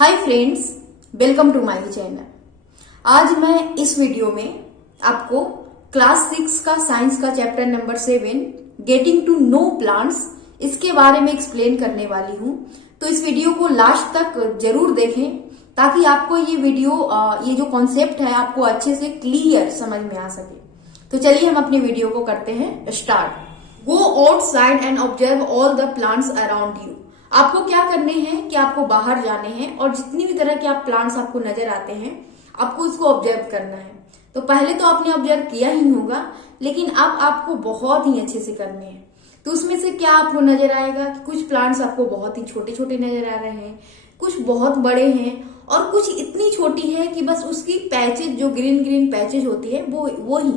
Hi friends, welcome to my channel. आज मैं इस वीडियो में आपको क्लास 6 का साइंस का chapter number 7 getting to know plants इसके बारे में एक्सप्लेन करने वाली हूं। तो इस वीडियो को लास्ट तक जरूर देखें ताकि आपको ये वीडियो ये जो कॉन्सेप्ट है आपको अच्छे से क्लियर समझ में आ सके। तो चलिए हम अपनी वीडियो को करते हैं start. Go outside and observe all the plants around you. आपको क्या करने हैं कि आपको बाहर जाने हैं और जितनी भी तरह के आप प्लांट्स आपको नजर आते हैं आपको उसको ऑब्जर्व करना है। तो पहले तो आपने ऑब्जर्व किया ही होगा, लेकिन अब आपको बहुत ही अच्छे से करने हैं। तो उसमें से क्या आपको नजर आएगा कि कुछ प्लांट्स आपको बहुत ही छोटे छोटे नजर आ रहे हैं, कुछ बहुत बड़े हैं और कुछ इतनी छोटी है कि बस उसकी पैचेज जो ग्रीन ग्रीन पैचेज होती है वो ही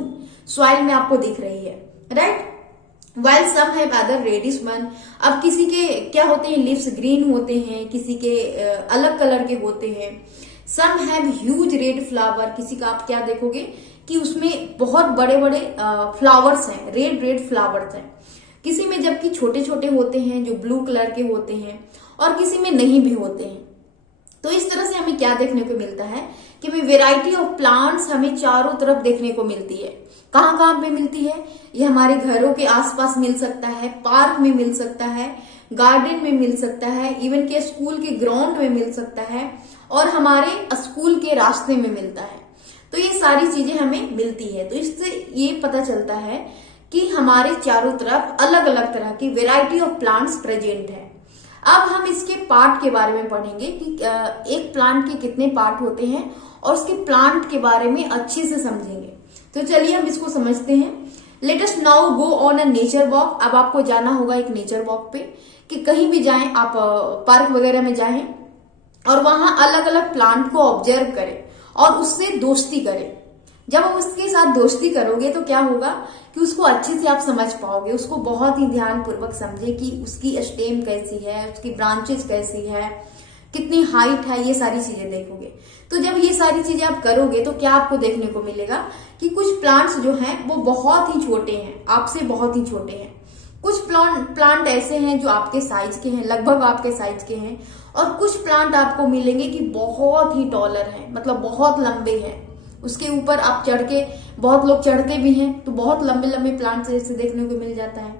सॉइल में आपको दिख रही है, right. While some have other reddish one, अब किसी के क्या होते हैं, लिप्स ग्रीन होते हैं, किसी के अलग कलर के होते हैं। Some have huge red flower, किसी का आप क्या देखोगे कि उसमें बहुत बड़े बड़े फ्लावर्स हैं, रेड फ्लावर्स हैं। किसी में जबकि छोटे छोटे होते हैं जो ब्लू कलर के होते हैं और किसी में नहीं भी होते हैं। तो इस तरह से हमें क्या देखने को मिलता है कि वेराइटी ऑफ प्लांट्स हमें चारों तरफ देखने को मिलती है। कहाँ कहाँ पे मिलती है? ये हमारे घरों के आसपास मिल सकता है, पार्क में मिल सकता है, गार्डन में मिल सकता है, इवन के स्कूल के ग्राउंड में मिल सकता है और हमारे स्कूल के रास्ते में मिलता है। तो ये सारी चीजें हमें मिलती है। तो इससे ये पता चलता है कि हमारे चारों तरफ अलग अलग तरह की वेराइटी ऑफ प्लांट्स प्रेजेंट है। अब हम इसके पार्ट के बारे में पढ़ेंगे कि एक प्लांट के कितने पार्ट होते हैं और उसके प्लांट के बारे में अच्छे से समझेंगे। तो चलिए हम इसको समझते हैं। Let us now go on a nature walk. अब आपको जाना होगा एक नेचर वॉक पे, कि कहीं भी जाएं आप, पार्क वगैरह में जाएं और वहां अलग अलग प्लांट को ऑब्जर्व करें और उससे दोस्ती करें। जब आप उसके साथ दोस्ती करोगे तो क्या होगा कि उसको अच्छे से आप समझ पाओगे, उसको बहुत ही ध्यान पूर्वक समझे कि उसकी स्टेम कैसी है, उसकी ब्रांचेस कैसी है, कितनी हाइट है, ये सारी चीजें देखोगे। तो जब ये सारी चीजें आप करोगे तो क्या आपको देखने को मिलेगा कि कुछ प्लांट्स जो हैं वो बहुत ही छोटे हैं, आपसे बहुत ही छोटे हैं। कुछ प्लांट ऐसे हैं जो आपके साइज के हैं, लगभग आपके साइज के हैं, और कुछ प्लांट आपको मिलेंगे कि बहुत ही टॉलर हैं, मतलब बहुत लंबे हैं। उसके ऊपर आप चढ़ के, बहुत लोग चढ़ के भी हैं, तो बहुत लंबे लंबे प्लांट्स ऐसे देखने को मिल जाता है।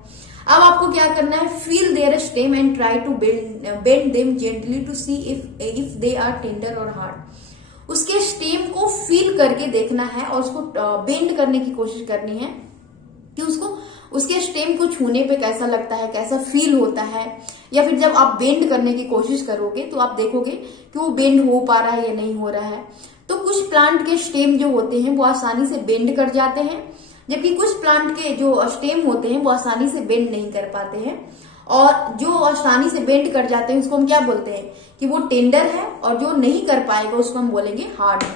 अब आपको क्या करना है, feel there stem and try to bend them gently to see if they are tender or hard. उसके स्टेम को फील करके देखना है और उसको बेंड करने की कोशिश करनी है कि उसको उसके स्टेम को छूने पे कैसा लगता है, कैसा फील होता है। या फिर जब आप बेंड करने की कोशिश करोगे तो आप देखोगे कि वो बेंड हो पा रहा है या नहीं हो रहा है। तो कुछ प्लांट के स्टेम जो होते हैं वो आसानी से बेंड कर जाते हैं, जबकि कुछ प्लांट के जो स्टेम होते हैं वो आसानी से बेंड नहीं कर पाते हैं। और जो आसानी से बेंड कर जाते हैं उसको हम क्या बोलते हैं कि वो टेंडर है, और जो नहीं कर पाएगा उसको हम बोलेंगे हार्ड है।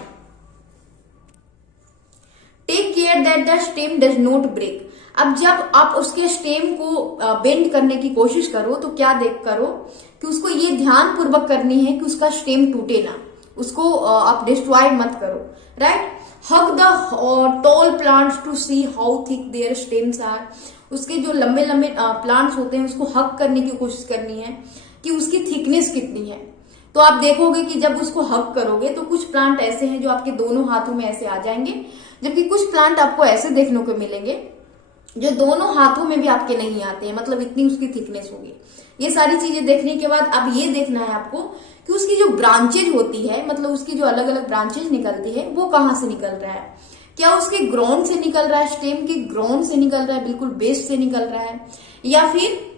Take care that the stem does not break. अब जब आप उसके स्टेम को बेंड करने की कोशिश करो तो क्या करो कि उसको ये ध्यान पूर्वक करनी है कि उसका स्टेम टूटे ना, उसको आप डिस्ट्रॉय मत करो, right. Hug the tall plants to see how thick there stems are. उसके जो लंबे लंबे प्लांट्स होते हैं उसको हग करने की कोशिश करनी है कि उसकी थिकनेस कितनी है। तो आप देखोगे कि जब उसको हग करोगे तो कुछ प्लांट ऐसे हैं जो आपके दोनों हाथों में ऐसे आ जाएंगे, जबकि कुछ प्लांट आपको ऐसे देखने को मिलेंगे जो दोनों हाथों में भी आपके नहीं आते हैं, मतलब इतनी उसकी थिकनेस होगी। ये सारी चीजें देखने के बाद अब ये देखना है आपको कि उसकी जो ब्रांचेज होती है, मतलब उसकी जो अलग अलग ब्रांचेज निकलती है वो कहाँ से निकल रहा है। क्या उसके ग्राउंड से निकल रहा है, स्टेम के ग्राउंड से निकल रहा है, बिल्कुल बेस से निकल रहा है, या फिर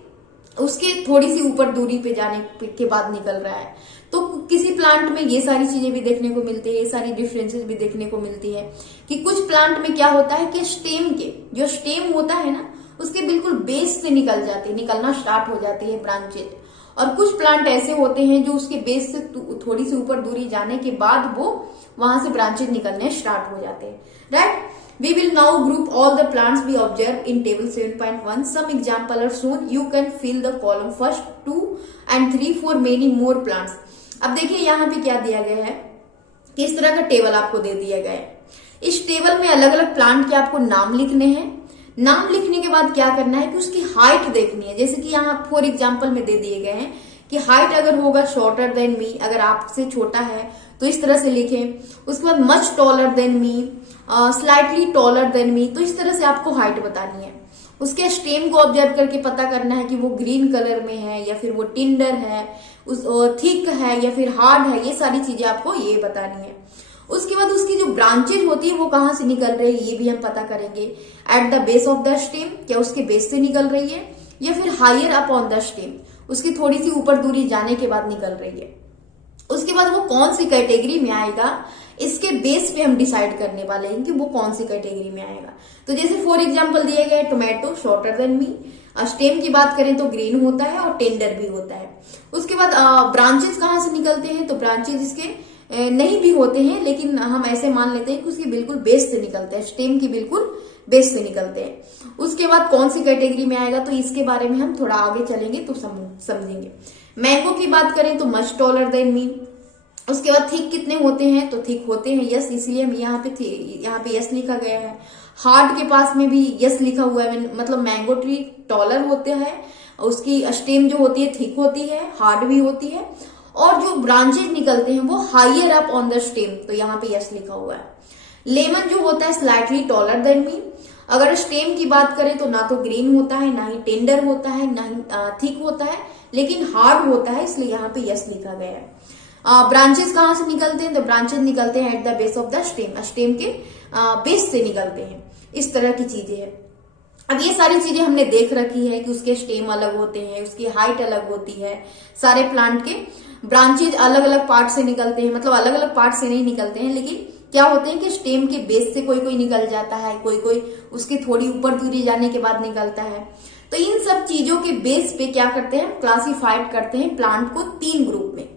उसके थोड़ी सी ऊपर दूरी पे जाने के बाद निकल रहा है। तो किसी प्लांट में ये सारी चीजें भी देखने को मिलती है, ये सारी डिफरेंसेस भी देखने को मिलती है कि कुछ प्लांट में क्या होता है कि स्टेम के जो स्टेम होता है ना उसके बिल्कुल बेस से निकलना स्टार्ट हो जाती है ब्रांचेज। और कुछ प्लांट ऐसे होते हैं जो उसके बेस से थोड़ी सी ऊपर दूरी जाने के बाद वो वहां से ब्रांचेज निकलने स्टार्ट हो जाते हैं, right. We will now group all the plants we observe in table 7.1. Some example are shown. You can fill the column first 2 and 3 for many more plants. अब देखिए यहाँ पे क्या दिया गया है, किस तरह का टेबल आपको दे दिया गया है। इस टेबल में अलग अलग प्लांट के आपको नाम लिखने हैं। नाम लिखने के बाद क्या करना है कि उसकी हाइट देखनी है। जैसे कि यहाँ फॉर एग्जाम्पल में दे दिए गए हैं कि हाइट अगर होगा शॉर्टर देन मी, अगर आपसे छोटा है तो इस तरह से लिखें। उसके बाद much taller than me, slightly taller than me, तो इस तरह से आपको हाइट बतानी है। उसके स्टेम को ऑब्जर्व करके पता करना है कि वो ग्रीन कलर में है या फिर वो टिंडर है, उस थिक है या फिर हार्ड है, ये सारी चीजें आपको ये बतानी है। उसके बाद उसकी जो ब्रांचेज होती है वो कहाँ से निकल रही है ये भी हम पता करेंगे। At the base of the stem, क्या उसके बेस से निकल रही है या फिर higher up on the stem, उसकी थोड़ी सी ऊपर दूरी जाने के बाद निकल रही है। उसके बाद वो कौन सी कैटेगरी में आएगा, इसके बेस पे हम डिसाइड करने वाले हैं कि वो कौन सी कैटेगरी में आएगा। तो जैसे फॉर एग्जांपल दिया गया है tomato shorter than me, stem की बात करें तो ग्रीन होता है और टेंडर भी होता है। उसके बाद ब्रांचेस कहाँ से निकलते हैं, तो ब्रांचेस इसके नहीं भी होते हैं, लेकिन हम ऐसे मान लेते हैं कि उसकी बिल्कुल बेस से निकलते हैं, स्टेम की बिल्कुल बेस से निकलते हैं। उसके बाद कौन सी कैटेगरी में आएगा, तो इसके बारे में हम थोड़ा आगे चलेंगे तो समझेंगे। मैंगो की बात करें तो मच टॉलर देन मी। उसके बाद थिक कितने होते हैं, तो थिक होते हैं यस, इसलिए हम यहाँ पे यस लिखा गया है। हार्ड के पास में भी यस लिखा हुआ है, मतलब मैंगो ट्री टॉलर होते हैं, उसकी स्टेम जो होती है थिक होती है, हार्ड भी होती है, और जो ब्रांचेज निकलते हैं वो higher up on the stem, तो यहाँ पे यस लिखा हुआ है। लेमन जो होता है स्लाइटली टॉलर देन मी। अगर स्टेम की बात करें तो ना तो ग्रीन होता है, ना ही टेंडर होता है, ना ही थिक होता है, लेकिन हार्ड होता है, इसलिए यहाँ पे यस लिखा गया है। ब्रांचेस कहाँ से निकलते हैं, तो ब्रांचेस निकलते हैं eight the base of the stem, stem के बेस से निकलते हैं। इस तरह की चीजें हैं। अब ये सारी चीजें हमने देख रखी है कि उसके स्टेम अलग होते हैं, उसकी हाइट अलग होती है, सारे प्लांट के ब्रांचेज अलग अलग पार्ट से निकलते हैं, मतलब अलग अलग पार्ट से नहीं निकलते हैं, लेकिन क्या होते हैं कि स्टेम के बेस से कोई कोई निकल जाता है, कोई कोई उसकी थोड़ी ऊपर दूरी जाने के बाद निकलता है। तो इन सब चीजों के बेस पे क्या करते हैं, क्लासिफाइड करते हैं प्लांट को 3 ग्रुप में,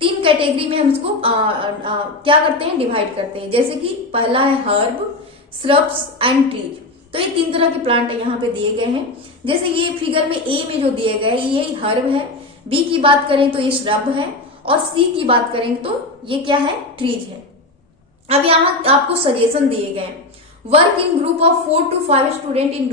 3 कैटेगरी में हम इसको क्या करते हैं, डिवाइड करते हैं। जैसे कि पहला है हर्ब, श्रब्स एंड ट्रीज। तो ये 3 तरह के प्लांट यहाँ पे दिए गए हैं। जैसे ये फिगर में ए में जो दिए गए ये हर्ब है, बी की बात करें तो ये श्रब है, और सी की बात करें तो ये क्या है, ट्रीज है। अब यहाँ आपको सजेशन दिए गए हैं। Work in group of 4 to 5 student in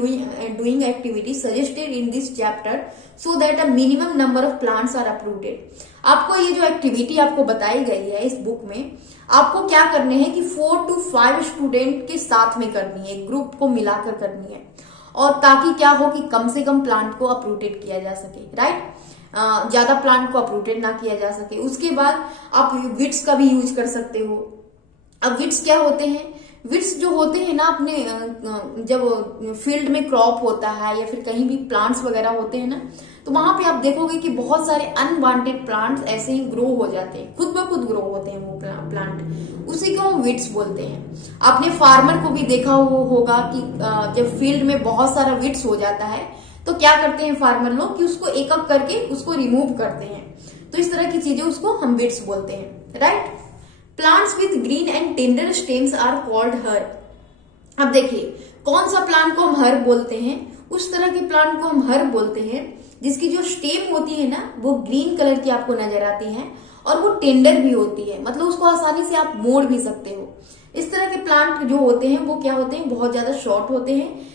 doing activity suggested in this chapter so that a minimum number of plants are uprooted. आपको ये जो एक्टिविटी आपको बताई गई है इस बुक में, आपको क्या करने हैं कि 4 to 5 स्टूडेंट के साथ में करनी है, ग्रुप को मिलाकर करनी है, और ताकि क्या हो कि कम से कम प्लांट को अपरूटेड किया जा सके, राइट, ज्यादा प्लांट को अपरूटेड ना किया जा सके। उसके बाद आप विट्स का भी यूज कर सकते हो। अब विट्स क्या होते हैं, विट्स जो होते हैं ना, अपने जब फील्ड में क्रॉप होता है या फिर कहीं भी प्लांट्स वगैरह होते हैं ना, तो वहां पे आप देखोगे कि बहुत सारे अनवांटेड प्लांट्स ऐसे ही ग्रो हो जाते हैं, खुद ब खुद ग्रो होते हैं वो प्लांट, उसी को हम विट्स बोलते हैं। आपने फार्मर को भी देखा होगा कि जब फील्ड में बहुत सारा विट्स हो जाता है तो क्या करते हैं फार्मर लोग कि उसको एक एक करके उसको रिमूव करते हैं। तो इस तरह की चीजें उसको हम विट्स बोलते हैं, right. Plants with green and tender stems are called herb. अब देखिए कौन सा प्लांट को हम हर्ब बोलते हैं, उस तरह के प्लांट को हम हर्ब बोलते हैं जिसकी जो स्टेम होती है ना वो ग्रीन कलर की आपको नजर आती है और वो टेंडर भी होती है, मतलब उसको आसानी से आप मोड़ भी सकते हो। इस तरह के प्लांट जो होते हैं वो क्या होते हैं, बहुत ज्यादा शॉर्ट होते हैं।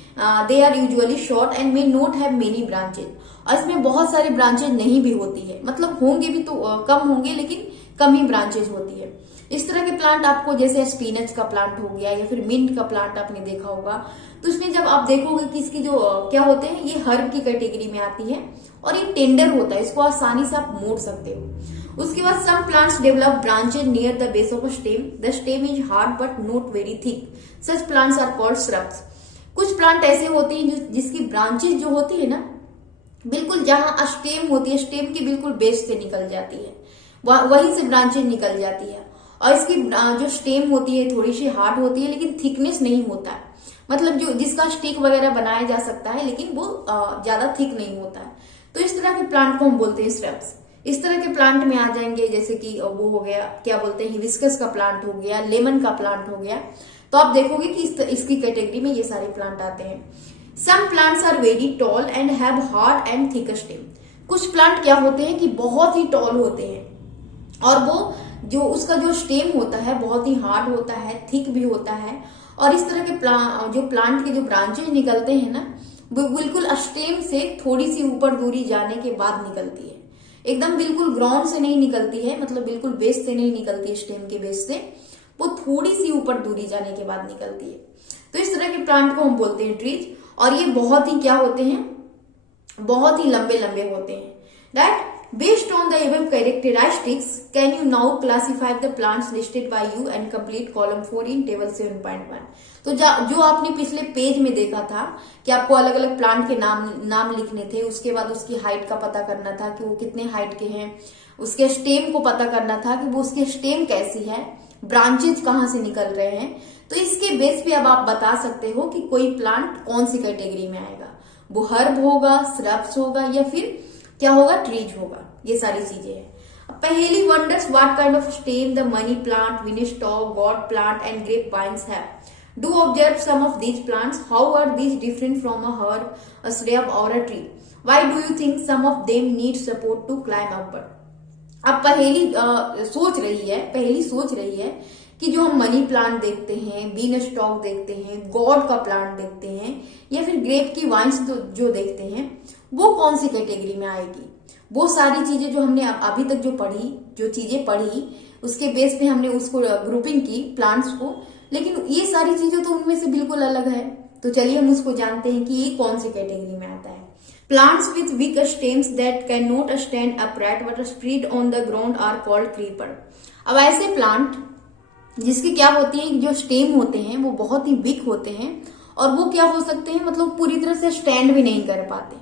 They are usually short and may not have many branches, और इसमें बहुत सारे ब्रांचेज नहीं भी होती है, मतलब होंगे भी तो कम होंगे लेकिन कम ही ब्रांचेज होती है। इस तरह के प्लांट आपको जैसे स्पिनच का प्लांट हो गया या फिर मिंट का प्लांट आपने देखा होगा, तो इसमें जब आप देखोगे कि इसकी जो क्या होते हैं, ये हर्ब की कैटेगरी में आती है और ये टेंडर होता है, इसको आसानी से आप मोड़ सकते हो। उसके बाद some plants develop branches near the base of a stem, the stem is hard but not very thick, such plants are called shrubs. कुछ प्लांट ऐसे होते हैं जिसकी ब्रांचेज जो होती है ना बिल्कुल जहां स्टेम होती है, स्टेम की बिल्कुल बेस से निकल जाती है, वहीं से ब्रांचेज निकल जाती है, और इसकी जो स्टेम होती है थोड़ी सी हार्ड होती है लेकिन थिकनेस नहीं होता है, मतलब जो जिसका स्टिक वगैरह बनाया जा सकता है लेकिन वो ज्यादा थिक नहीं होता है। तो इस तरह के प्लांट को हम बोलते हैं श्रब्स। इस तरह के प्लांट में आ जाएंगे जैसे कि वो हो गया, क्या बोलते हैं, हिबिस्कस का प्लांट हो गया, लेमन का प्लांट हो गया। तो आप देखोगे कि इसकी कैटेगरी में ये सारे प्लांट आते हैं। Some plants are very tall and have hard and thick stem. कुछ प्लांट क्या होते हैं कि बहुत ही टॉल होते हैं और वो जो उसका जो स्टेम होता है बहुत ही हार्ड होता है, थिक भी होता है, और इस तरह के प्लांट के जो ब्रांचेज निकलते हैं ना वो बिल्कुल स्टेम से थोड़ी सी ऊपर दूरी जाने के बाद निकलती है। एकदम बिल्कुल ग्राउंड से नहीं निकलती है, मतलब बिल्कुल बेस से नहीं निकलती है, स्टेम के बेस से वो थोड़ी सी ऊपर दूरी जाने के बाद निकलती है। तो इस तरह के प्लांट को हम बोलते हैं ट्रीज। और ये बहुत ही क्या होते हैं, बहुत ही लंबे लंबे होते हैं, right. Based on the above characteristics, can you now classify the plants listed by you and complete column 4 in table 7.1? तो जो आपने पिछले पेज में देखा था कि आपको अलग अलग प्लांट के नाम लिखने थे, उसके बाद उसकी हाइट का पता करना था कि वो कितने हाइट के हैं, उसके स्टेम को पता करना था कि वो उसके स्टेम कैसी है, ब्रांचेज कहाँ से निकल रहे हैं। तो इसके बेस पे अब आप बता सकते हो कि कोई प्लांट कौन सी कैटेगरी में आएगा, वो हर्ब होगा, श्रब्स होगा, या फिर क्या होगा, ट्रीज होगा। ये सारी चीजें हैं। पहेली wonders what kind of stem the money plant, beanstalk, gourd plant and grapevines have. Do observe some of these plants, how are these different from a herb, a shrub or a tree, why do you think some of them need support to climb upward. अब पहेली सोच रही है कि जो हम money plant देखते हैं, बीन स्टॉक देखते हैं, गॉड का प्लांट देखते हैं, या फिर ग्रेप की वाइन्स जो देखते हैं, वो कौन सी कैटेगरी में आएगी। वो सारी चीजें जो हमने अभी तक जो चीजें पढ़ी, उसके बेस पे हमने उसको ग्रुपिंग की प्लांट्स को, लेकिन ये सारी चीजें तो उनमें से बिल्कुल अलग है। तो चलिए हम उसको जानते हैं कि ये कौन सी कैटेगरी में आता है। Plants with weak stems that can not stand upright but spread on the ground are called creeper. अब ऐसे प्लांट जिसकी क्या होती है, जो स्टेम होते हैं वो बहुत ही वीक होते हैं, और वो क्या हो सकते हैं, मतलब पूरी तरह से स्टैंड भी नहीं कर पाते।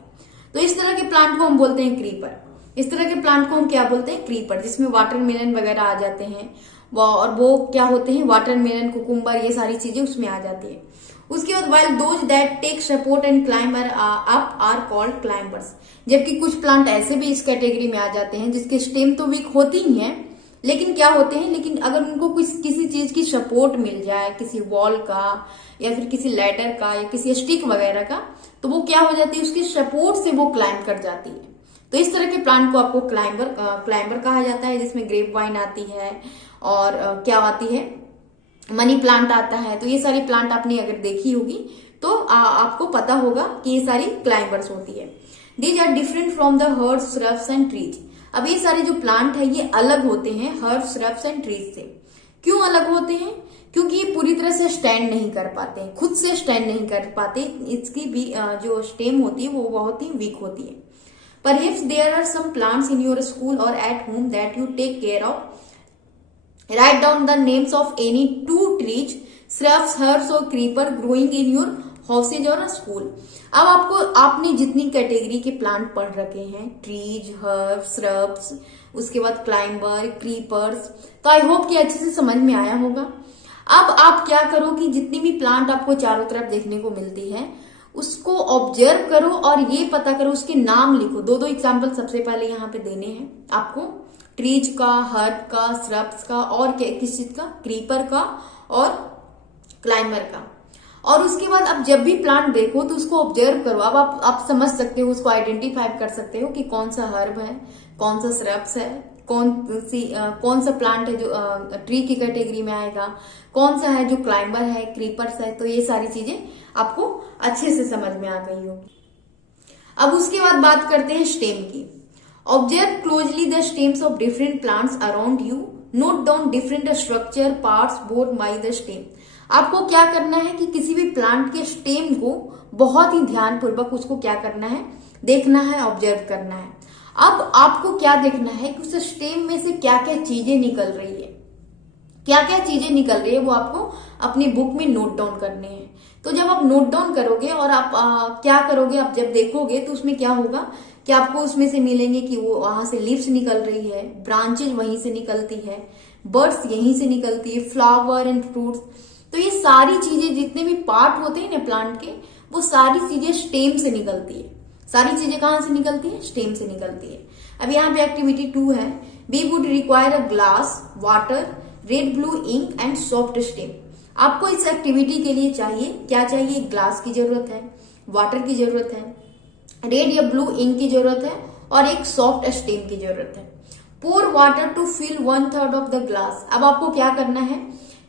तो इस तरह के प्लांट को हम बोलते हैं क्रीपर। इस तरह के प्लांट को हम क्या बोलते हैं, क्रीपर, जिसमें वाटरमेलन वगैरह आ जाते हैं, और वो क्या होते हैं, वाटरमेलन, कुकुम्बर, ये सारी चीजें उसमें आ जाती है। उसके बाद while those that take support and climber up are called climbers. जबकि कुछ प्लांट ऐसे भी इस कैटेगरी में आ जाते हैं जिसके स्टेम तो वीक होती ही है, लेकिन क्या होते हैं, लेकिन अगर उनको किसी चीज की सपोर्ट मिल जाए, किसी वॉल का या फिर किसी लैडर का या किसी स्टिक वगैरह का, तो वो क्या हो जाती है, उसकी सपोर्ट से वो क्लाइंब कर जाती है। तो इस तरह के प्लांट को आपको क्लाइंबर कहा जाता है, जिसमें ग्रेप वाइन आती है और क्या आती है, मनी प्लांट आता है। तो ये सारी प्लांट आपने अगर देखी होगी तो आपको पता होगा कि ये सारी क्लाइंबर्स होती है। These are different from the herbs, shrubs and trees. अब ये सारे जो प्लांट है ये अलग होते हैं हर्ब्स, श्रब्स एंड ट्रीज से। क्यों अलग होते हैं, क्योंकि ये पूरी तरह से स्टैंड नहीं कर पाते, खुद से स्टैंड नहीं कर पाते। इसकी भी जो स्टेम होती है वो बहुत ही वीक होती है। Perhaps there are some plants in your school or at home that you take care of. Write down the names of any 2 trees, shrubs, herbs or creeper growing in your houses or a school. अब आपने जितनी category के plant पढ़ रखे हैं, trees, herbs, shrubs, उसके बाद climber, creepers, तो आई होप कि अच्छे से समझ में आया होगा। अब आप क्या करो कि जितनी भी प्लांट आपको चारों तरफ देखने को मिलती है उसको ऑब्जर्व करो और ये पता करो, उसके नाम लिखो। 2 एग्जाम्पल सबसे पहले यहाँ पे देने हैं आपको, ट्रीज का, हर्ब का, श्रब्स का, और किस चीज का, क्रीपर का और क्लाइंबर का। और उसके बाद अब जब भी प्लांट देखो तो उसको ऑब्जर्व करो। अब आप समझ सकते हो, उसको आइडेंटिफाई कर सकते हो कि कौन सा हर्ब है, कौन सा श्रब्स है, कौन सा प्लांट है जो ट्री की कैटेगरी में आएगा, कौन सा है जो क्लाइंबर है, क्रीपर्स है। तो ये सारी चीजें आपको अच्छे से समझ में आ गई होगी। अब उसके बाद बात करते हैं स्टेम की। Observe closely the stems of different plants around you, note down different structure parts born by the stem. आपको क्या करना है कि किसी भी प्लांट के स्टेम को बहुत ही ध्यानपूर्वक उसको क्या करना है, देखना है, ऑब्जर्व करना है। अब आपको क्या देखना है कि उस स्टेम में से क्या क्या चीजें निकल रही है, क्या क्या चीजें निकल रही है वो आपको अपनी बुक में नोट डाउन करने हैं। तो जब आप नोट डाउन करोगे और आप क्या करोगे, आप जब देखोगे तो उसमें क्या होगा कि आपको उसमें से मिलेंगे कि वो वहां से लीव्स निकल रही है, ब्रांचेज वहीं से निकलती है, बर्ड्स यहीं से निकलती है, फ्लावर एंड फ्रूट्स। तो ये सारी चीजें, जितने भी पार्ट होते हैं ना प्लांट के, वो सारी चीजें स्टेम से निकलती है। सारी चीजें कहां से निकलती है, स्टेम से निकलती है। अब यहाँ पे एक्टिविटी 2 है, we would require a glass, water, red blue ink and soft stem. आपको इस एक्टिविटी के लिए चाहिए क्या चाहिए, ग्लास की जरूरत है, वाटर की जरूरत है, रेड या ब्लू इंक की जरूरत है और एक सॉफ्ट स्टेम की जरूरत है। Pour water to fill 1/3 of the glass. अब आपको क्या करना है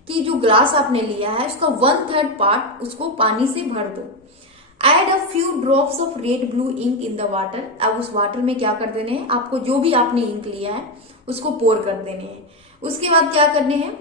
कि जो ग्लास आपने लिया है उसका 1/3 पार्ट उसको पानी से भर दो। Add a few drops of red blue ink in the water. अब उस वाटर में क्या कर देने हैं, आपको जो भी आपने इंक लिया है उसको पोर कर देने हैं। उसके बाद क्या करने हैं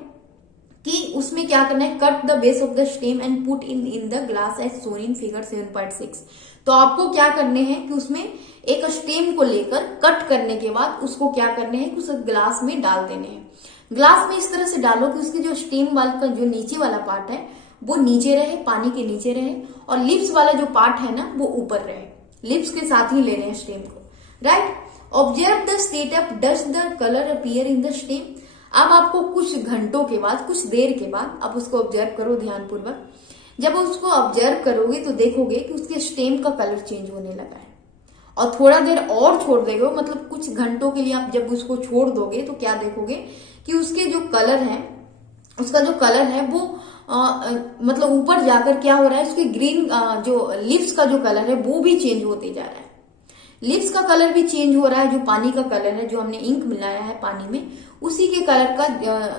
कि उसमें क्या करना है, cut the base of the stem and put in the glass as shown in figure 7.6। तो आपको क्या करने हैं कि उसमें एक स्टेम को लेकर कट करने के बाद उसको क्या करने हैं कि उस ग्लास में डाल देने हैं। ग्लास में इस तरह से डालो कि उसकी जो स्टेम वाला का जो नीचे वाला पार्ट है वो नीचे रहे, पानी के नीचे रहे, और लिप्स वाला जो पार्ट है ना वो ऊपर रहे। लिप्स के साथ ही ले रहे हैं स्टेम को, right. Observe the setup, does the colour appear in the stem. अब आपको कुछ घंटों के बाद, कुछ देर के बाद आप उसको ऑब्जर्व करो ध्यानपूर्वक। जब उसको ऑब्जर्व करोगे तो देखोगे कि उसके स्टेम का कलर चेंज होने लगा है। और थोड़ा देर और छोड़ देगे, मतलब कुछ घंटों के लिए आप जब उसको छोड़ दोगे तो क्या देखोगे कि उसके जो कलर है, उसका जो कलर है वो मतलब ऊपर जाकर क्या हो रहा है, उसके ग्रीन जो लिप्स का जो कलर है वो भी चेंज होते जा रहा है। लिप्स का कलर भी चेंज हो रहा है, जो पानी का कलर है, जो हमने इंक मिलाया है पानी में, उसी के कलर का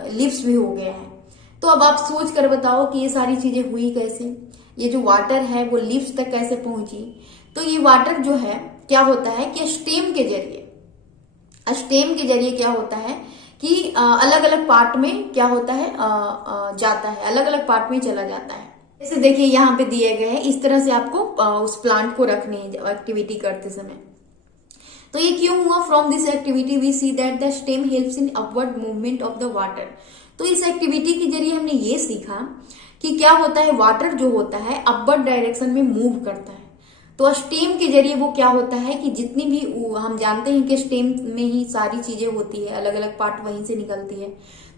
लिप्स भी हो गया है। तो अब आप सोच कर बताओ कि ये सारी चीजें हुई कैसे, ये जो वाटर है वो लिप्स तक कैसे पहुंची। तो ये वाटर जो है क्या होता है कि स्टेम के जरिए क्या होता है कि अलग अलग पार्ट में क्या होता है, जाता है, अलग अलग पार्ट में चला जाता है। जैसे देखिए यहाँ पे दिए गए हैं, इस तरह से आपको उस प्लांट को रखने हैं एक्टिविटी करते समय। तो ये क्यों हुआ, from this activity we see that the stem helps in upward movement of the water. तो इस एक्टिविटी के जरिए हमने ये सीखा कि क्या होता है, वाटर जो होता है अपवर्ड डायरेक्शन में मूव करता है। तो स्टेम के जरिए वो क्या होता है कि जितनी भी, हम जानते हैं कि स्टेम में ही सारी चीजें होती है, अलग अलग पार्ट वहीं से निकलती है।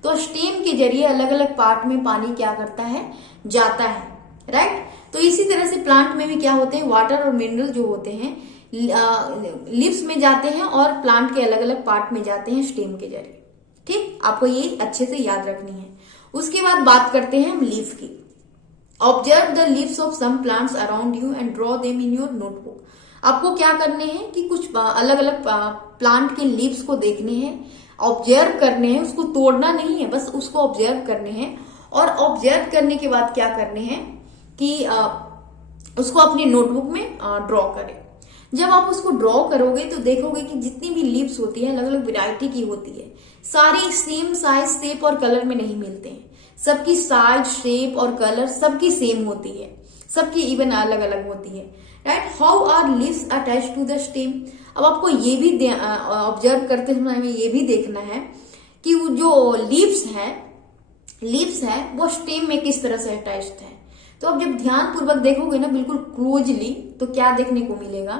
तो स्टेम के जरिए अलग अलग पार्ट में पानी क्या करता है, जाता है, राइट। तो इसी तरह से प्लांट में भी क्या होते हैं, वाटर और मिनरल जो होते हैं लिप्स में जाते हैं और प्लांट के अलग अलग पार्ट में जाते हैं स्टेम के जरिए। ठीक, आपको ये अच्छे से याद रखनी है। उसके बाद बात करते हैं हम लीफ की। Observe the leaves of some plants around you and draw them in your notebook. आपको क्या करने हैं कि कुछ अलग अलग प्लांट के लीव्स को देखने हैं, ऑब्जर्व करने हैं, उसको तोड़ना नहीं है, बस उसको ऑब्जर्व करने हैं। और ऑब्जर्व करने के बाद क्या करने हैं कि उसको अपनी नोटबुक में ड्रॉ करें। जब आप उसको ड्रॉ करोगे तो देखोगे कि जितनी भी लीव्स होती है अलग अलग वैरायटी की होती है, सारी सेम साइज, शेप और कलर में नहीं मिलते हैं। सबकी साइज, शेप और कलर सबकी सेम होती है, सबकी इवन अलग अलग होती है, right. How are leaves attach to the stem. अब आपको ये भी ऑब्जर्व करते समय में ये भी देखना है कि वो जो लीव्स है वो स्टेम में किस तरह से अटैच्ड है। तो अब जब ध्यान पूर्वक देखोगे ना बिल्कुल क्लोजली, तो क्या देखने को मिलेगा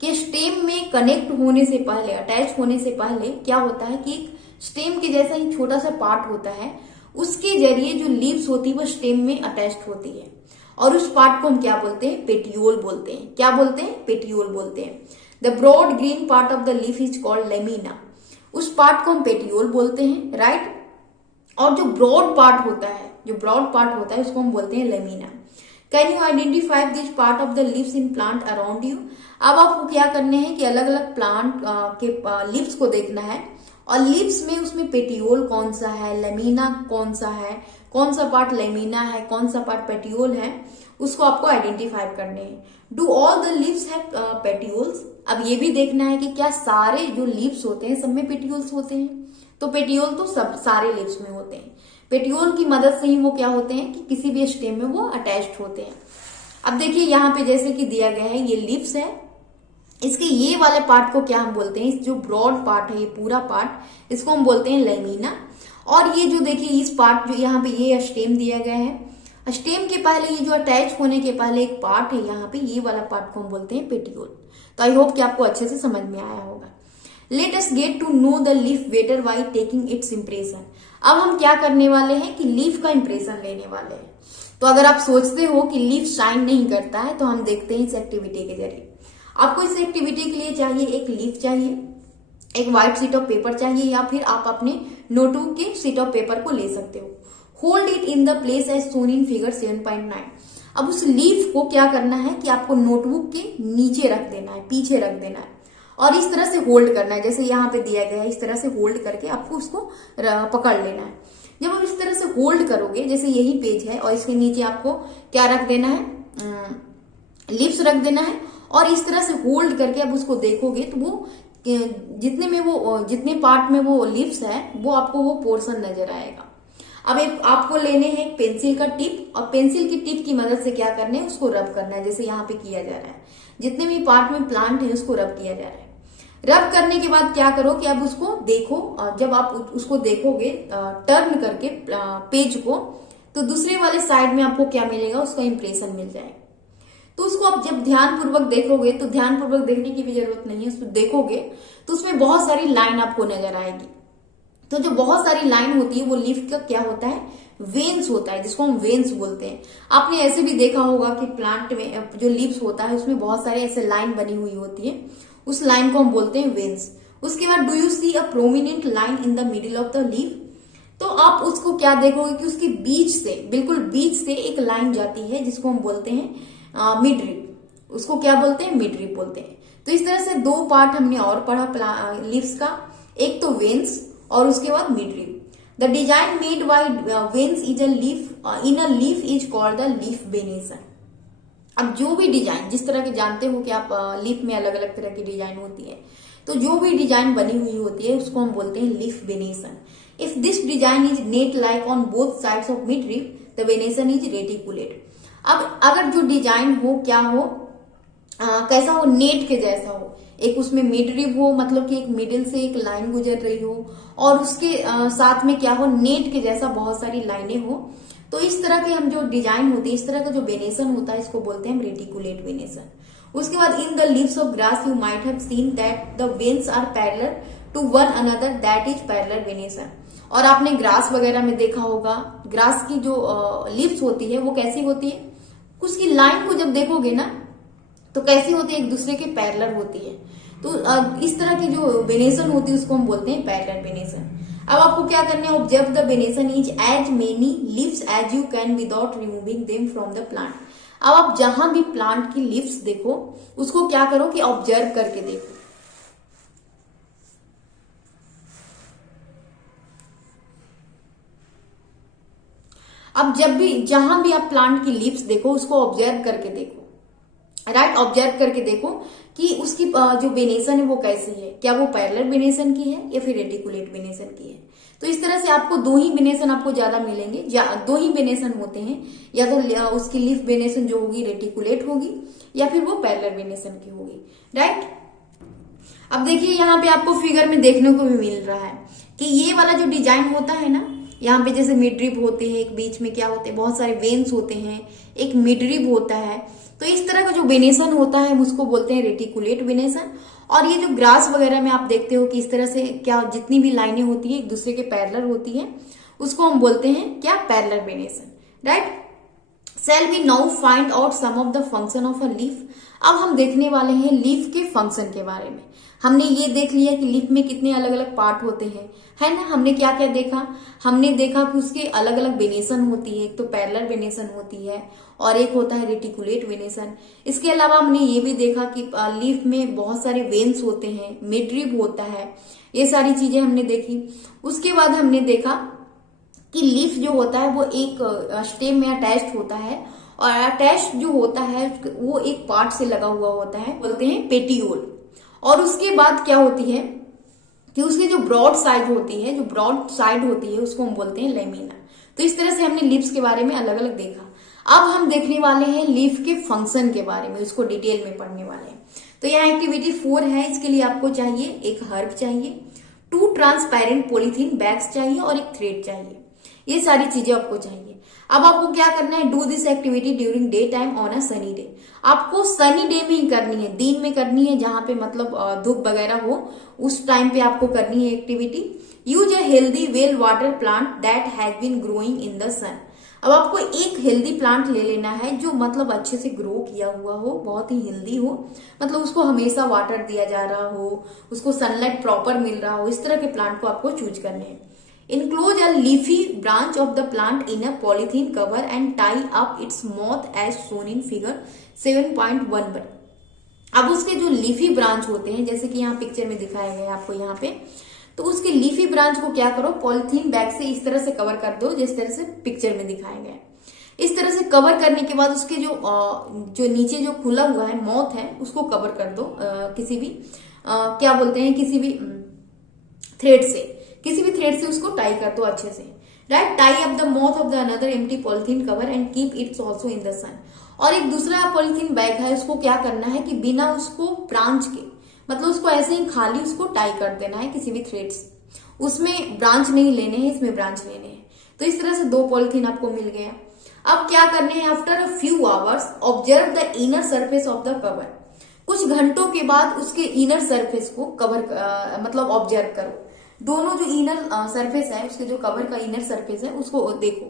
कि स्टेम में कनेक्ट होने से पहले, अटैच होने से पहले क्या होता है कि एक स्टेम के जैसा ही छोटा सा पार्ट होता है, उसके जरिए जो लीव्स होती है वो स्टेम में अटैच्ड होती है। और उस पार्ट को हम क्या बोलते हैं, पेटियोल बोलते हैं। क्या बोलते हैं, पेटियोल बोलते हैं। The broad green part of the leaf is called lamina. उस पार्ट को हम पेटियोल बोलते हैं, राइट। और जो ब्रॉड पार्ट होता है उसको हम बोलते हैं lamina. Can you identify this part of the leaves in plant around you. अब आपको क्या करने हैं कि अलग अलग प्लांट के लीव्स को देखना है, और लीव्स में उसमें पेटियोल कौन सा है, लेमिना कौन सा है, कौन सा पार्ट लेमिना है, कौन सा पार्ट पेटियोल है, उसको आपको आइडेंटिफाई करने हैं। Do all the leaves have petioles. अब ये भी देखना है कि क्या सारे जो लीव्स होते हैं सब में पेटियोल्स होते हैं। तो पेटियोल तो सब सारे लीव्स में होते हैं। पेटियोल की मदद से ही वो क्या होते हैं कि किसी भी स्टेम में वो अटैच्ड होते हैं। अब देखिए यहाँ पे जैसे कि दिया गया है, ये लीव्स है, इसके ये वाले पार्ट को क्या हम बोलते हैं, जो ब्रॉड पार्ट है, ये पूरा पार्ट, इसको हम बोलते हैं लेमिना। और ये जो देखिए इस पार्ट, जो यहाँ पे ये स्टेम दिया गया है, स्टेम के पहले ये जो अटैच होने के पहले एक पार्ट है यहाँ पे, ये वाला पार्ट को हम बोलते हैं पेटियोल। तो आई होप कि आपको अच्छे से समझ में आया होगा। Let us get to know the leaf better by taking its impression. अब हम क्या करने वाले हैं कि लीफ का इम्प्रेशन लेने वाले हैं। तो अगर आप सोचते हो कि लीफ शाइन नहीं करता है, तो हम देखते हैं इस एक्टिविटी के जरिए। आपको इस एक्टिविटी के लिए चाहिए एक लीफ चाहिए, एक व्हाइट शीट ऑफ पेपर चाहिए, या फिर आप अपने नोटबुक के शीट ऑफ पेपर को ले सकते हो। Hold it in the place as shown in figure 7.9। अब उस लीफ को क्या करना है कि आपको नोटबुक के नीचे रख देना है, पीछे रख देना है, और इस तरह से होल्ड करना है, जैसे यहाँ पे दिया गया है, इस तरह से होल्ड करके आपको उसको पकड़ लेना है। जब आप इस तरह से होल्ड करोगे, जैसे यही पेज है, और इसके नीचे आपको क्या रख देना है, लिप्स रख देना है और इस तरह से होल्ड करके अब उसको देखोगे तो वो जितने पार्ट में वो लिप्स है वो आपको वो पोर्शन नजर आएगा। अब एक आपको लेने हैं पेंसिल का टिप और पेंसिल की टिप की मदद से क्या करना है, उसको रब करना है, जैसे यहाँ पे किया जा रहा है। जितने भी पार्ट में प्लांट है उसको रब किया जा रहा है। रब करने के बाद क्या करो कि अब उसको देखो, और जब आप उसको देखोगे टर्न करके पेज को, तो दूसरे वाले साइड में आपको क्या मिलेगा, उसका इंप्रेशन मिल जाएगा। तो उसको आप जब ध्यानपूर्वक देखोगे, तो ध्यानपूर्वक देखने की भी जरूरत नहीं है, उसको देखोगे तो उसमें बहुत सारी लाइन आपको नजर आएगी। तो जो बहुत सारी लाइन होती है वो लीफ का क्या होता है, वेन्स होता है, जिसको हम वेन्स बोलते हैं। आपने ऐसे भी देखा होगा कि प्लांट में जो लीव्स होता है उसमें बहुत सारे ऐसे लाइन बनी हुई होती है, उस लाइन को हम बोलते हैं वेन्स। उसके बाद do you see a prominent line in the middle of the leaf, तो आप उसको क्या देखोगे कि उसके बीच से, बिल्कुल बीच से एक लाइन जाती है जिसको हम बोलते हैं मिडरिप। उसको क्या बोलते हैं, मिडरिप बोलते हैं। तो इस तरह से दो पार्ट हमने और पढ़ा लीव्स का, एक तो वेन्स और उसके बाद midrib. The design made by veins is a leaf in a leaf is called the leaf venation. अब जो भी डिजाइन, जिस तरह के जानते हो कि आप लीफ में अलग अलग तरह की डिजाइन होती है, तो जो भी डिजाइन बनी हुई होती है उसको हम बोलते हैं leaf venation. If this design is net like on both sides of midrib the venation is reticulate. अब अगर जो डिजाइन हो क्या हो, कैसा हो, नेट के जैसा हो, एक उसमें मिडरिप हो, मतलब कि एक मिडिल से एक लाइन गुजर रही हो, और उसके साथ में क्या हो, नेट के जैसा बहुत सारी लाइनें हो। तो इस तरह के हम जो डिजाइन होती है, इस तरह का जो वेनेसन होता है, इसको बोलते हैं हम रेटिकुलेट वेनेसन। उसके बाद in the leaves of grass you might have seen that the veins are parallel to one another, that is parallel venation. और आपने ग्रास वगैरह में देखा होगा, ग्रास की जो लीव्स होती है वो कैसी होती है, उसकी लाइन को जब देखोगे ना तो कैसी होती है, एक दूसरे के पैरेलल होती है। तो इस तरह की जो वेनेसन होती है उसको हम बोलते हैं पैरेलल वेनेसन। अब आपको क्या करना है, observe the venation is as many leaves as you can without removing them from the plant. अब आप जहां भी प्लांट की लीव्स देखो उसको क्या करो कि ऑब्जर्व करके देखो। अब जब भी जहां भी आप प्लांट की लीव्स देखो उसको ऑब्जर्व करके देखो, राइट, ऑब्जर्व करके देखो कि उसकी जो वेनेसन है वो कैसी है, क्या वो पैरेलल वेनेसन की है या फिर रेटिकुलेट वेनेसन की है। तो इस तरह से आपको दो ही वेनेसन आपको ज्यादा मिलेंगे, दो ही वेनेसन होते हैं, या तो उसकी लीफ वेनेसन जो होगी रेटिकुलेट होगी या फिर वो पैरेलल वेनेसन की होगी, राइट। अब देखिए यहाँ पे आपको फिगर में देखने को भी मिल रहा है कि ये वाला जो डिजाइन होता है ना, यहाँ पे जैसे मिडरिप होते हैं, एक बीच में क्या होते हैं, बहुत सारे वेन्स होते हैं, एक मिडरिप होता है। तो इस तरह का जो वेनेसन होता है उसको बोलते हैं रेटिकुलेट वेनेसन। और ये जो ग्रास वगैरह में आप देखते हो कि इस तरह से क्या जितनी भी लाइनें होती है एक दूसरे के पैरेलल होती है, उसको हम बोलते हैं क्या, parallel venation, right. Shall we now find out some of the function of a leaf? अब हम देखने वाले हैं लीफ के फंक्शन के बारे में। हमने ये देख लिया कि लीफ में कितने अलग अलग पार्ट होते हैं, है ना। हमने क्या क्या देखा, हमने देखा कि उसके अलग अलग वेनेसन होती है, एक तो पैरेलल वेनेसन होती है और एक होता है रेटिकुलेट वेनेसन। इसके अलावा हमने ये भी देखा कि लीफ में बहुत सारे वेन्स होते हैं, मिडरिप होता है, ये सारी चीजें हमने देखी। उसके बाद हमने देखा कि लीफ जो होता है वो एक स्टेम में अटैच्ड होता है, और अटैच्ड जो होता है वो एक पार्ट से लगा हुआ होता है, बोलते हैं पेटियोल। और उसके बाद क्या होती है कि उसकी जो ब्रॉड साइड होती है, जो ब्रॉड साइड होती है उसको हम बोलते हैं लेमिना। तो इस तरह से हमने लीव्स के बारे में अलग अलग देखा। अब हम देखने वाले हैं लीफ के फंक्शन के बारे में, उसको डिटेल में पढ़ने वाले हैं। तो यहाँ एक्टिविटी 4 है, इसके लिए आपको चाहिए एक हर्ब चाहिए, 2 ट्रांसपेरेंट पॉलीथीन बैग्स चाहिए और एक थ्रेड चाहिए। ये सारी चीजें आपको चाहिए। अब आपको क्या करना है, do this activity during day time on a sunny day. आपको सनी डे में ही करनी है, दिन में करनी है, जहां पे मतलब धूप वगैरह हो उस टाइम पे आपको करनी है activity. Use a healthy well water plant that has been growing in the sun. अब आपको एक हेल्दी प्लांट ले लेना है जो मतलब अच्छे से ग्रो किया हुआ हो, बहुत ही हेल्दी हो, मतलब उसको हमेशा वाटर दिया जा रहा हो, उसको सनलाइट प्रॉपर मिल रहा हो, इस तरह के प्लांट को आपको चूज करने हैं। Enclose a leafy branch of the plant in a polythene cover and tie up its mouth as shown in figure 7.1। अब उसके जो लीफी ब्रांच होते हैं, जैसे कि यहाँ पिक्चर में दिखाया गया है आपको यहाँ पे, तो उसके लीफी ब्रांच को क्या करो, पॉलिथीन बैग से इस तरह से कवर कर दो जिस तरह से पिक्चर में दिखाया गया है। इस तरह से कवर करने के बाद उसके जो नीचे जो खुला हुआ है माउथ है उसको कवर कर दो किसी भी क्या बोलते हैं किसी भी थ्रेड से उसको टाई कर दो अच्छे से। Right, tie up the mouth of the another empty polythene cover and keep its also in the sun. और एक दूसरा पॉलिथीन बैग है, उसको क्या करना है कि बिना उसको ब्रांच के, मतलब उसको ऐसे ही खाली उसको टाई कर देना है किसी भी थ्रेड से। उसमें ब्रांच नहीं लेने हैं, इसमें ब्रांच लेने हैं। तो इस तरह से 2 पॉलिथीन आपको मिल गया। अब क्या करने हैं, after a few hours observe the inner surface of the cover. कुछ घंटों के बाद उसके इनर सरफेस को मतलब ऑब्जर्व करो। दोनों जो इनर सरफेस है, उसके जो कवर का इनर सरफेस है उसको देखो।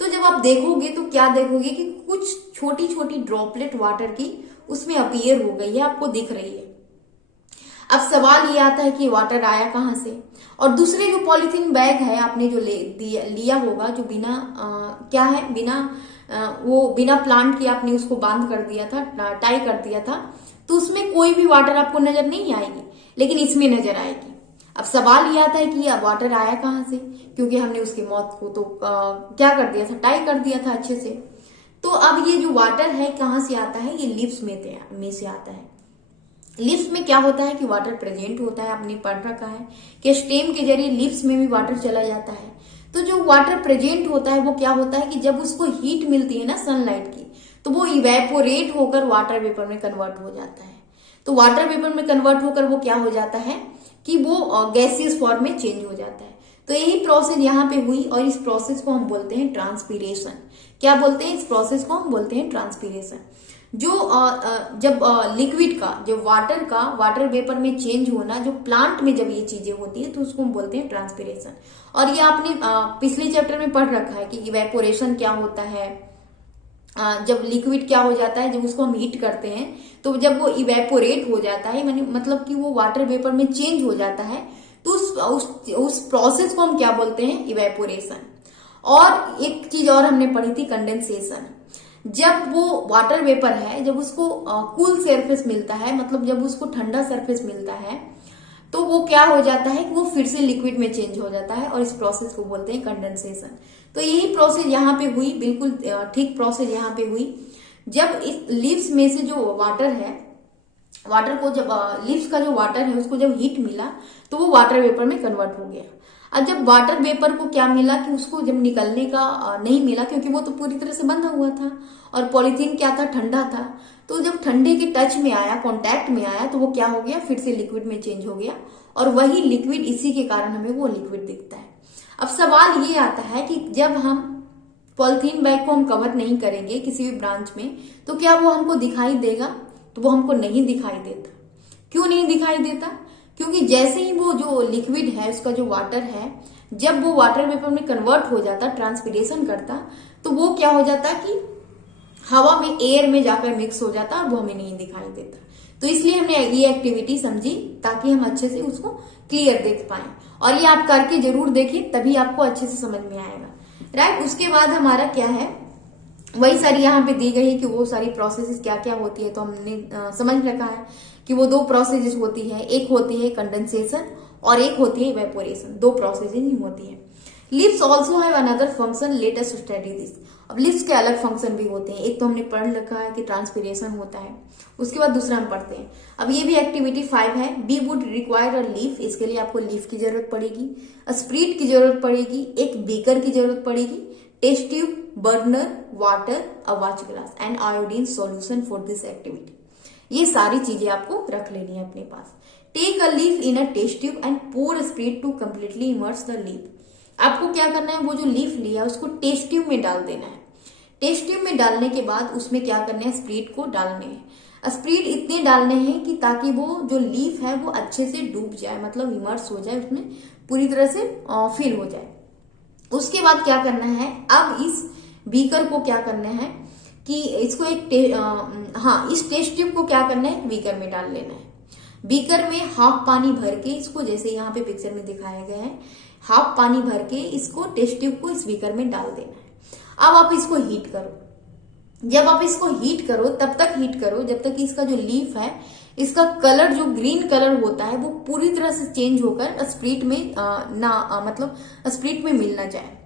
तो जब आप देखोगे तो क्या देखोगे कि कुछ छोटी छोटी ड्रॉपलेट वाटर की उसमें अपीयर हो गई है, आपको दिख रही है। अब सवाल ये आता है कि वाटर आया कहां से। और दूसरे जो पॉलिथीन बैग है आपने जो लिया होगा, जो बिना प्लांट के आपने उसको बांध कर दिया था, टाई कर दिया था, तो उसमें कोई भी वाटर आपको नजर नहीं आएगी, लेकिन इसमें नजर आएगी। अब सवाल ये आता है कि यह वाटर आया कहां से, क्योंकि हमने उसके माउथ को तो क्या कर दिया था, टाई कर दिया था अच्छे से। तो अब ये जो वाटर है कहां से आता है, ये लिप्स में से आता है। लिप्स में क्या होता है कि वाटर प्रेजेंट होता है, आपने पढ़ रखा है कि स्टेम के जरिए लिप्स में भी वाटर चला जाता है। तो जो वाटर प्रेजेंट होता है वो क्या होता है कि जब उसको हीट मिलती है ना सनलाइट की, तो वो इवेपोरेट होकर वाटर वेपर में कन्वर्ट हो जाता है। तो वाटर वेपर में कन्वर्ट होकर वो क्या हो जाता है कि वो गैसियस फॉर्म में चेंज हो जाता है। तो यही प्रोसेस यहाँ पे हुई और इस प्रोसेस को हम बोलते हैं ट्रांसपीरेशन। क्या बोलते हैं, इस प्रोसेस को हम बोलते हैं ट्रांसपीरेशन। जो जब लिक्विड का, जो वाटर वेपर में चेंज होना, जो प्लांट में जब ये चीजें होती है तो उसको हम बोलते हैं ट्रांसपीरेशन। और ये आपने पिछले चैप्टर में पढ़ रखा है कि इवेपोरेशन क्या होता है। जब लिक्विड क्या हो जाता है, जब उसको हम हीट करते हैं तो जब वो इवेपोरेट हो जाता है, मतलब कि वो वाटर वेपर में चेंज हो जाता है, तो उस प्रोसेस को हम क्या बोलते हैं, इवेपोरेशन। और एक चीज और हमने पढ़ी थी, कंडेंसेशन। जब वो वाटर वेपर है, जब उसको कूल सरफेस मिलता है, मतलब जब उसको ठंडा सरफेस मिलता है, तो वो क्या हो जाता है कि वो फिर से लिक्विड में चेंज हो जाता है और इस प्रोसेस को बोलते हैं कंडेंसेशन। तो यही प्रोसेस यहाँ पे हुई, बिल्कुल ठीक प्रोसेस यहाँ पे हुई। जब इस लीव्स में से जो वाटर है, वाटर को जब लीव्स का जो वाटर है उसको जब हीट मिला तो वो वाटर वेपर में कन्वर्ट हो गया। अब जब वाटर वेपर को क्या मिला कि उसको जब निकलने का नहीं मिला, क्योंकि वो तो पूरी तरह से बंधा हुआ था और पॉलिथीन क्या था, ठंडा था। तो जब ठंडे के टच में आया, कांटेक्ट में आया, तो वो क्या हो गया, फिर से लिक्विड में चेंज हो गया और वही लिक्विड, इसी के कारण हमें वो लिक्विड दिखता है। अब सवाल ये आता है कि जब हम पॉलिथीन बैग को हम कवर नहीं करेंगे किसी भी ब्रांच में, तो क्या वो हमको दिखाई देगा? तो वो हमको नहीं दिखाई देता। क्यों नहीं दिखाई देता? क्योंकि जैसे ही वो जो लिक्विड है, उसका जो वाटर है, जब वो वाटर वेपर में कन्वर्ट हो जाता, ट्रांसपीरेशन करता, तो वो क्या हो जाता कि हवा में, एयर में जाकर मिक्स हो जाता और वो हमें नहीं दिखाई देता। तो इसलिए हमने ये एक्टिविटी समझी ताकि हम अच्छे से उसको क्लियर देख पाए। और ये आप करके जरूर देखिए, तभी आपको अच्छे से समझ में आएगा। राइट, उसके बाद हमारा क्या है, वही सारी यहाँ पे दी गई है कि वो सारी प्रोसेसेस क्या क्या होती है। तो हमने समझ रखा है कि वो 2 प्रोसेसेस होती है, एक होती है कंडेंसेशन और एक होती है इवेपोरेशन। 2 प्रोसेसेस ही होती है। Lips also have another function, let us study this. अब लिप्स के अलग फंक्शन भी होते हैं। एक तो हमने पढ़ रखा है कि ट्रांसपीरेशन होता है, उसके बाद दूसरा हम पढ़ते हैं। अब ये भी एक्टिविटी 5 है। We would require a leaf. इसके लिए आपको लीफ की जरूरत पड़ेगी, स्प्रीट की जरूरत पड़ेगी, एक बीकर की जरूरत पड़ेगी, test tube, burner, water, a watch glass and iodine solution for this activity. ये सारी चीजें आपको रख लेनी है अपने पास। Take a leaf in a test tube and pour spirit to completely immerse the leaf. आपको क्या करना है, वो जो लीफ लिया उसको टेस्ट ट्यूब में डाल देना है। टेस्ट ट्यूब में डालने के बाद उसमें क्या करना है, स्प्रीट को डालने हैं। स्प्रीट इतने डालने हैं कि ताकि वो जो लीफ है वो अच्छे से डूब जाए, मतलब इमर्स हो जाए, उसमें पूरी तरह से फिल हो जाए। उसके बाद क्या करना है, अब इस बीकर को क्या करना है कि इसको इस टेस्ट ट्यूब को क्या करना है, बीकर में डाल लेना है। बीकर में हाफ पानी भर के इसको, जैसे यहाँ पे पिक्चर में दिखाया गया है, हाफ पानी भर के इसको टेस्ट ट्यूब को इस बीकर में डाल देना है। अब आप इसको हीट करो। जब आप इसको हीट करो, तब तक हीट करो जब तक इसका जो लीफ है, इसका कलर जो ग्रीन कलर होता है वो पूरी तरह से चेंज होकर स्प्रीट में मतलब स्प्रीट में मिल ना जाए।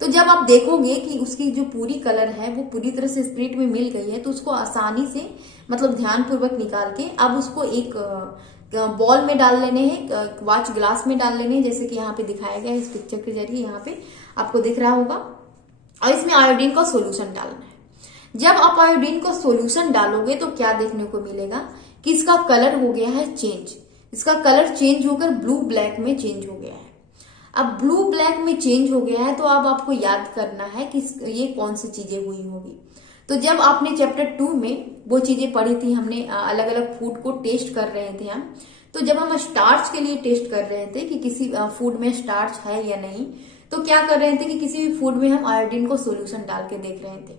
तो जब आप देखोगे कि उसकी जो पूरी कलर है वो पूरी तरह से स्प्रेड में मिल गई है, तो उसको आसानी से मतलब ध्यान पूर्वक निकाल के अब उसको एक बॉल में डाल लेने हैं, वाच ग्लास में डाल लेने हैं, जैसे कि यहाँ पे दिखाया गया है इस पिक्चर के जरिए, यहाँ पे आपको दिख रहा होगा। और इसमें आयोडीन का सोल्यूशन डालना है। जब आप आयोडीन का सोल्यूशन डालोगे तो क्या देखने को मिलेगा कि इसका कलर हो गया है चेंज। इसका कलर चेंज होकर ब्लू ब्लैक में चेंज हो गया है। अब ब्लू ब्लैक में चेंज हो गया है तो अब आपको याद करना है कि ये कौन सी चीजें हुई होगी। तो जब आपने चैप्टर 2 में वो चीजें पढ़ी थी, हमने अलग अलग फूड को टेस्ट कर रहे थे हम, तो जब हम स्टार्च के लिए टेस्ट कर रहे थे कि किसी फूड में स्टार्च है या नहीं, तो क्या कर रहे थे कि किसी भी फूड में हम आयोडीन को सोल्यूशन डाल के देख रहे थे।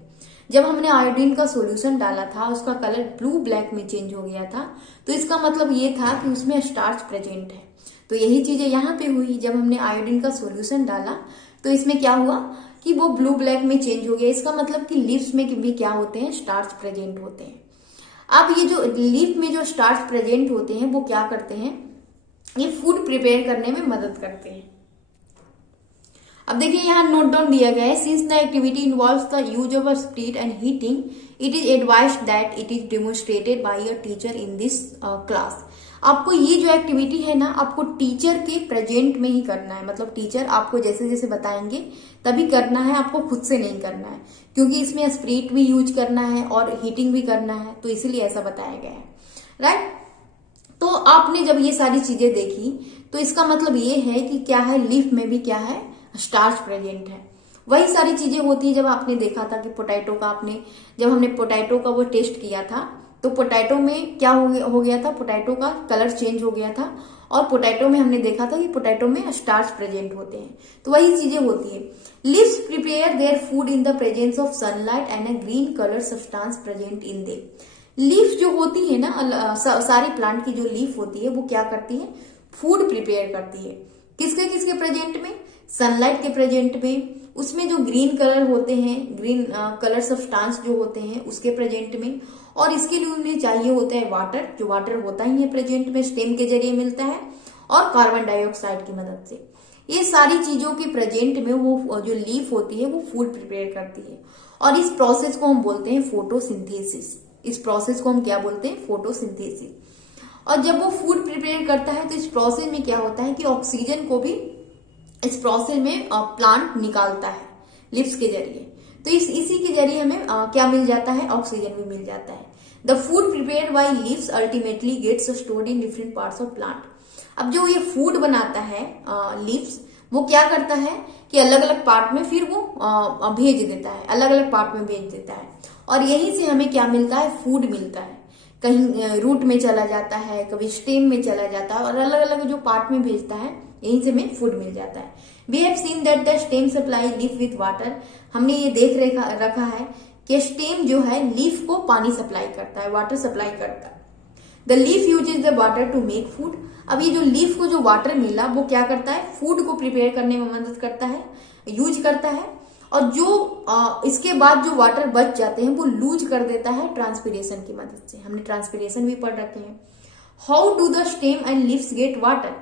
जब हमने आयोडीन का सोल्यूशन डाला था, उसका कलर ब्लू ब्लैक में चेंज हो गया था, तो इसका मतलब ये था कि उसमें स्टार्च प्रेजेंट है। तो यही चीजें यहाँ पे हुई। जब हमने आयोडीन का सोल्यूशन डाला तो इसमें क्या हुआ कि वो ब्लू ब्लैक में चेंज हो गया। इसका मतलब कि लीव्स में भी क्या होते हैं, स्टार्च प्रेजेंट होते हैं। अब ये जो लीफ में जो स्टार्च प्रेजेंट होते हैं वो क्या करते हैं, ये फूड प्रिपेयर करने में मदद करते हैं। अब देखिए यहाँ नोट डाउन दिया गया है, since the activity involves the use of speed and heating, it is advised that it is demonstrated by a teacher in this class. आपको ये जो एक्टिविटी है ना, आपको टीचर के प्रेजेंट में ही करना है। मतलब टीचर आपको जैसे जैसे बताएंगे तभी करना है, आपको खुद से नहीं करना है, क्योंकि इसमें स्प्रिट भी यूज करना है और हीटिंग भी करना है, तो इसीलिए ऐसा बताया गया है, राइट। तो आपने जब ये सारी चीजें देखी तो इसका मतलब ये है कि क्या है, लीफ में भी क्या है, स्टार्च प्रेजेंट है। वही सारी चीजें होती है जब आपने देखा था कि पोटैटो का जब हमने पोटैटो का वो टेस्ट किया था, तो पोटैटो में क्या हो गया था, पोटैटो का कलर चेंज हो गया था, और पोटैटो में हमने देखा था कि पोटैटो में स्टार्च प्रेजेंट होते हैं। तो वही चीजें होती है। Leaves prepare their food in the presence of sunlight and a green colour substance present in they. Leaf जो होती है ना, सारी प्लांट की जो लीफ होती है वो क्या करती है, फूड प्रिपेयर करती है। किसके किसके प्रेजेंट में, सनलाइट के प्रेजेंट में, उसमें जो ग्रीन कलर होते हैं, ग्रीन कलर सब्सटेंस जो होते हैं उसके प्रेजेंट में, और इसके लिए उन्हें चाहिए होता है वाटर, जो वाटर होता ही है प्रेजेंट में, स्टेम के जरिए मिलता है, और कार्बन डाइऑक्साइड की मदद से। ये सारी चीजों के प्रेजेंट में वो जो लीफ होती है वो फूड प्रिपेयर करती है, और इस प्रोसेस को हम बोलते हैं फोटोसिंथेसिस। इस प्रोसेस को हम क्या बोलते हैं, फोटोसिंथेसिस। और जब वो फूड प्रिपेयर करता है तो इस प्रोसेस में क्या होता है कि ऑक्सीजन को भी इस प्रोसेस में प्लांट निकालता है लिप्स के जरिए। तो इसी के जरिए हमें क्या मिल जाता है, ऑक्सीजन भी मिल जाता है। The food prepared by leaves ultimately gets stored in different parts of plant. अब जो ये फूड बनाता है लीव्स, वो क्या करता है कि अलग अलग पार्ट में फिर वो भेज देता है, अलग अलग पार्ट में भेज देता है, और यहीं से हमें क्या मिलता है, फूड मिलता है। कहीं रूट में चला जाता है, कभी स्टेम में चला जाता है, और अलग अलग जो पार्ट में भेजता है यहीं से हमें फूड मिल जाता है। We have seen that the stem supply leaf with water. हमने ये देख रखा है कि स्टेम जो है लीफ को पानी सप्लाई करता है, वाटर सप्लाई करता है। The leaf uses the water to make food. अब ये जो लीफ को जो वाटर मिला वो क्या करता है, फूड को प्रिपेयर करने में मदद करता है, यूज करता है, और जो इसके बाद जो वाटर बच जाते हैं वो लूज कर देता है ट्रांसपीरेशन की मदद से। हमने ट्रांसपीरेशन भी पढ़ रखे हैं। How do the stem and leaves get water.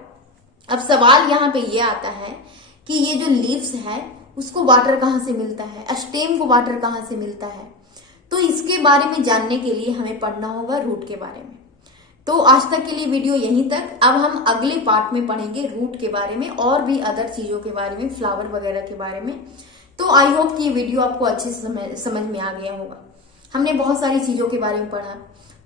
अब सवाल यहाँ पे ये आता है कि ये जो लीव्स है उसको वाटर कहाँ से मिलता है, स्टेम को वाटर कहाँ से मिलता है। तो इसके बारे में जानने के लिए हमें पढ़ना होगा रूट के बारे में। तो आज तक के लिए वीडियो यहीं तक। अब हम अगले पार्ट में पढ़ेंगे रूट के बारे में और भी अदर चीजों के बारे में, फ्लावर वगैरह के बारे में। तो आई होप कि ये वीडियो आपको अच्छे से समझ में आ गया होगा। हमने बहुत सारी चीजों के बारे में पढ़ा।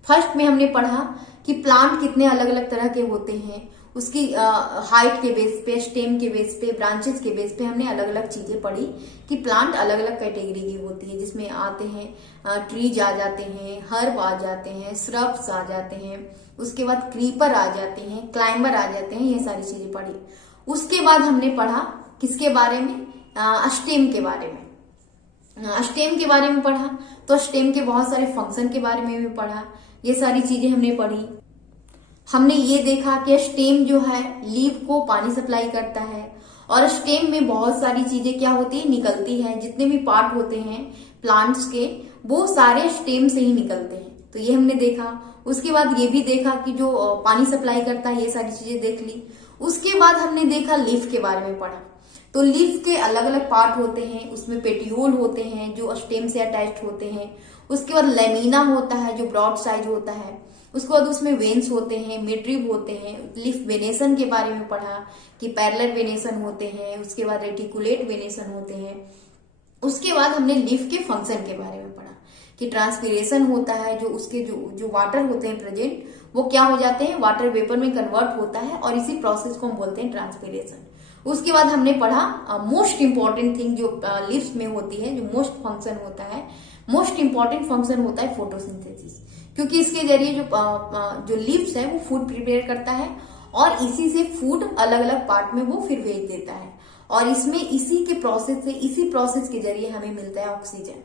फर्स्ट में हमने पढ़ा कि प्लांट कितने अलग अलग तरह के होते हैं, उसकी हाइट के बेस पे, स्टेम के बेस पे, ब्रांचेस के बेस पे हमने अलग अलग चीजें पढ़ी कि प्लांट अलग अलग कैटेगरी की होती है, जिसमें आते हैं ट्रीज आ जाते हैं, हर्ब आ जाते हैं, श्रब्स आ जाते हैं, उसके बाद क्रीपर आ जाते हैं, क्लाइंबर आ जाते हैं, ये सारी चीजें पढ़ी। उसके बाद हमने पढ़ा किसके बारे में, स्टेम के बारे में। स्टेम के बारे में पढ़ा तो स्टेम के बहुत सारे फंक्शन के बारे में भी पढ़ा। ये सारी चीजें हमने पढ़ी। हमने ये देखा कि स्टेम जो है लीफ को पानी सप्लाई करता है, और स्टेम में बहुत सारी चीजें क्या होती है, निकलती है। जितने भी पार्ट होते हैं प्लांट्स के वो सारे स्टेम से ही निकलते हैं। तो ये हमने देखा। उसके बाद ये भी देखा कि जो पानी सप्लाई करता है, ये सारी चीजें देख ली। उसके बाद हमने देखा लीफ के बारे में पढ़ा तो लीफ के अलग अलग पार्ट होते हैं, उसमें पेटियोल होते हैं जो स्टेम से अटैच्ड होते हैं, उसके बाद लेमिना होता है जो ब्रॉड साइज होता है, उसके बाद उसमें वेन्स होते हैं, मिडरिब होते हैं, लीफ वेनेसन के बारे में पढ़ा कि पैरेलल वेनेसन होते हैं, उसके बाद रेटिकुलेट वेनेसन होते हैं। उसके बाद हमने लीफ के फंक्शन के बारे में पढ़ा कि ट्रांसपीरेशन होता है, जो उसके जो वाटर होते हैं प्रेजेंट वो क्या हो जाते हैं, वाटर वेपर में कन्वर्ट होता है और इसी प्रोसेस को हम बोलते हैं ट्रांसपीरेशन। उसके बाद हमने पढ़ा मोस्ट इंपॉर्टेंट थिंग जो लीव्स में होती है, जो मोस्ट फंक्शन होता है, मोस्ट इंपॉर्टेंट फंक्शन होता है फोटोसिंथेसिस, क्योंकि इसके जरिए जो लीव्स है वो फूड प्रिपेयर करता है और इसी से फूड अलग अलग पार्ट में वो फिर भेज देता है और इसमें इसी के प्रोसेस से, इसी प्रोसेस के जरिए हमें मिलता है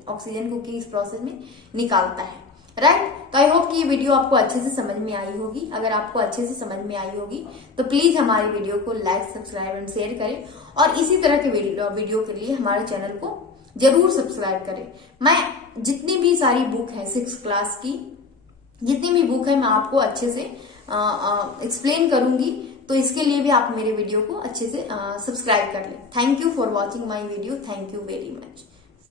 ऑक्सीजन को कि इस प्रोसेस में निकालता है, राइट। तो आई होप कि ये वीडियो आपको अच्छे से समझ में आई होगी। अगर आपको अच्छे से समझ में आई होगी तो प्लीज हमारी वीडियो को लाइक, सब्सक्राइब एंड शेयर करें और इसी तरह के वीडियो के लिए हमारे चैनल को जरूर सब्सक्राइब करें। मैं जितनी भी सारी बुक है 6th क्लास की, जितनी भी बुक है मैं आपको अच्छे से एक्सप्लेन करूंगी, तो इसके लिए भी आप मेरे वीडियो को अच्छे से सब्सक्राइब कर लें। Thank you for watching my video. Thank you very much.